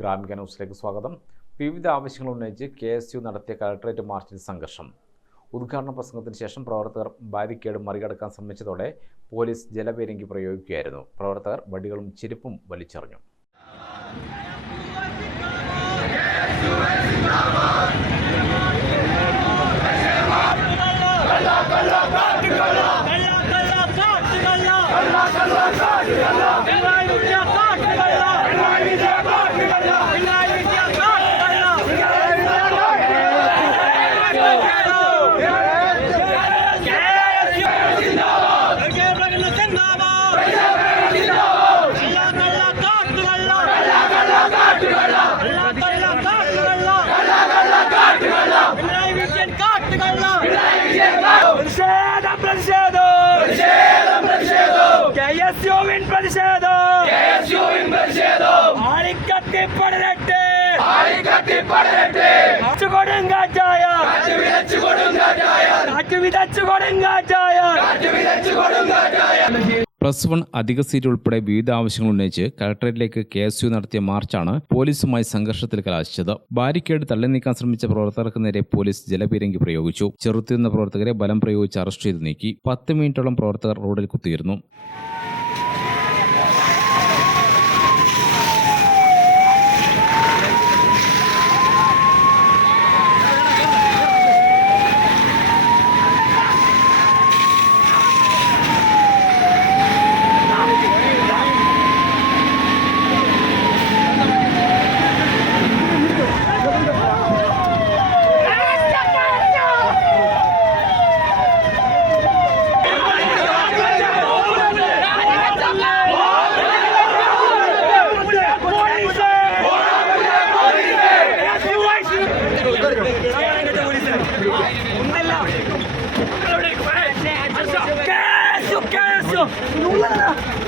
ഗ്രാമിക ന്യൂസിലേക്ക് സ്വാഗതം. വിവിധ ആവശ്യങ്ങൾ ഉന്നയിച്ച് കെ എസ് യു നടത്തിയ കലക്ടറേറ്റ് മാർച്ചിൽ സംഘർഷം. ഉദ്ഘാടന പ്രസംഗത്തിന് ശേഷം പ്രവർത്തകർ ബാരിക്കേഡ് മറികടക്കാൻ ശ്രമിച്ചതോടെ പോലീസ് ജലപേരങ്കി പ്രയോഗിക്കുകയായിരുന്നു. പ്രവർത്തകർ വടികളും ചെരുപ്പും വലിച്ചെറിഞ്ഞു. പ്രതിഷേധം ആളിക്കത്തി പടരട്ടെ കാറ്റ് കൊടുങ്കാറ്റായ കാറ്റ് വിതച്ചു കൊടുങ്കാറ്റായ പ്ലസ് വൺ അധിക സീറ്റ് ഉൾപ്പെടെ വിവിധ ആവശ്യങ്ങൾ ഉന്നയിച്ച് കളക്ടറേറ്റിലേക്ക് കെ എസ് യു നടത്തിയ മാർച്ചാണ് പോലീസുമായി സംഘർഷത്തിൽ കലാശിച്ചത്. ബാരിക്കേഡ് തള്ളി നീക്കാൻ ശ്രമിച്ച പ്രവർത്തകർക്ക് നേരെ പോലീസ് ജലപീരങ്കി പ്രയോഗിച്ചു. ചെറുത്തിരുന്ന പ്രവർത്തകരെ ബലം പ്രയോഗിച്ച് അറസ്റ്റ് ചെയ്ത് നീക്കി. പത്ത് മിനിറ്റോളം പ്രവർത്തകർ റോഡിൽ കുത്തിയിരുന്നു.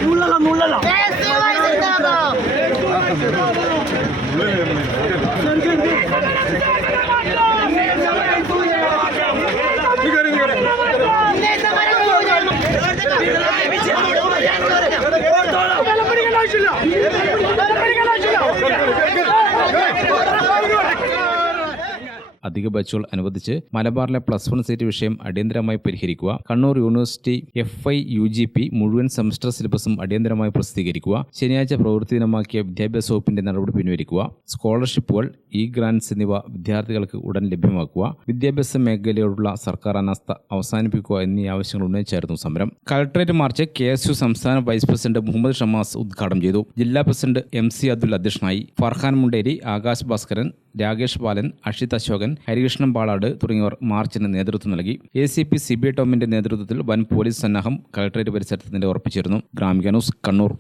Nulala, nulala. Sen gel. അധിക ബാച്ചുകൾ അനുവദിച്ച് മലബാറിലെ പ്ലസ് വൺ സീറ്റ് വിഷയം അടിയന്തരമായി പരിഹരിക്കുക. Kannur university F I U G P മുഴുവൻ സെമസ്റ്റർ സിലബസും അടിയന്തരമായി പ്രസിദ്ധീകരിക്കുക. ശനിയാഴ്ച പ്രവൃത്തി ദിനമാക്കിയ വിദ്യാഭ്യാസ വകുപ്പിന്റെ നടപടി പിൻവലിക്കുക. സ്കോളർഷിപ്പുകൾ ഇ ഗ്രാന്റ്സ് എന്നിവ വിദ്യാർത്ഥികൾക്ക് ഉടൻ ലഭ്യമാക്കുക. വിദ്യാഭ്യാസ മേഖലയോടുള്ള സർക്കാർ അനാസ്ഥ അവസാനിപ്പിക്കുക എന്നീ ആവശ്യങ്ങൾ ഉന്നയിച്ചായിരുന്നു സമരം. Collectorate march K S U സംസ്ഥാന വൈസ് പ്രസിഡന്റ് മുഹമ്മദ് ഷമാസ് ഉദ്ഘാടനം ചെയ്തു. ജില്ലാ പ്രസിഡന്റ് എം സി അബ്ദുൽ അധ്യക്ഷനായി. ഫർഹാൻ മുണ്ടേരി ആകാശ് ഭാസ്കരൻ രാകേഷ് ബാലൻ അഷിത് അശോകൻ ഹരികൃഷ്ണൻ പാളാട് തുടങ്ങിയവർ മാർച്ചിന് നേതൃത്വം നൽകി. A C P C B ടോമിന്റെ നേതൃത്വത്തിൽ വൻ പോലീസ് സന്നാഹം കളക്ടറേറ്റ് പരിസരത്ത് ഉറപ്പിച്ചിരുന്നു. ഗ്രാമിക ന്യൂസ് കണ്ണൂർ.